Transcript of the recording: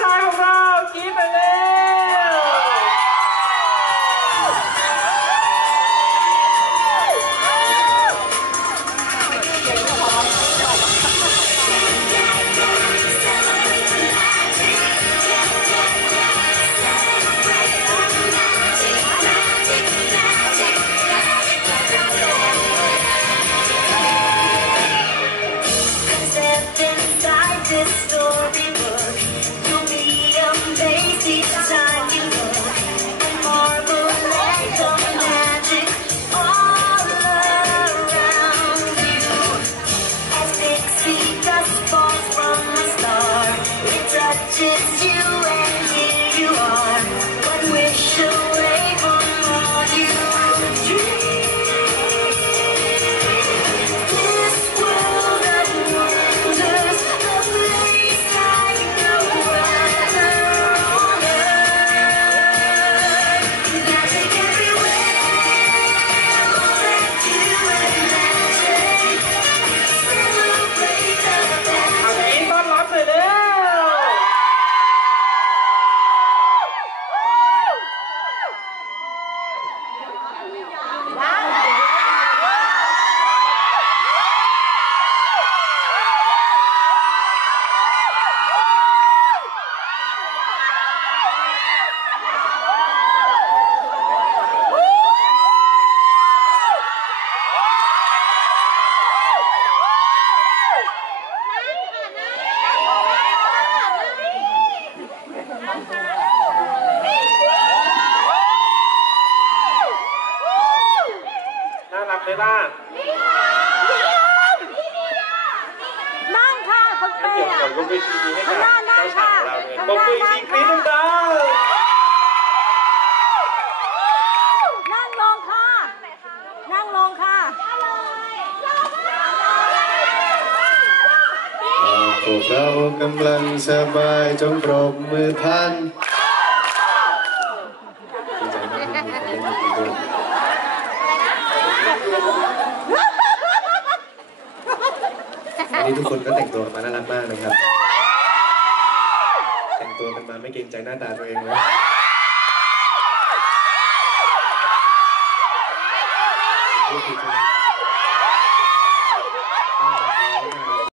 ชายของเรากรี๊ดไปเร็ว น่ารักไหมล่ะนั่งค่ะคนเปเดี๋ยวย์ก่อนก็ไปทีให้กับเจ้าชายของเราเลยปรบมืออีกทีกรี๊ดดังนั่งลงค่ะ นั่งลงค่ะพวกเรากำลังสบายจงปรบมือท่านดีใจมากที่มีคนเล่นดนตรีด้วย วันนี้ทุกคนก็แต่งตัวกันมาน่ารักมากนะครับ แต่งตัวกันมาไม่เกรงใจหน้าตาตัวเองเลยพูดผิดใช่ไหม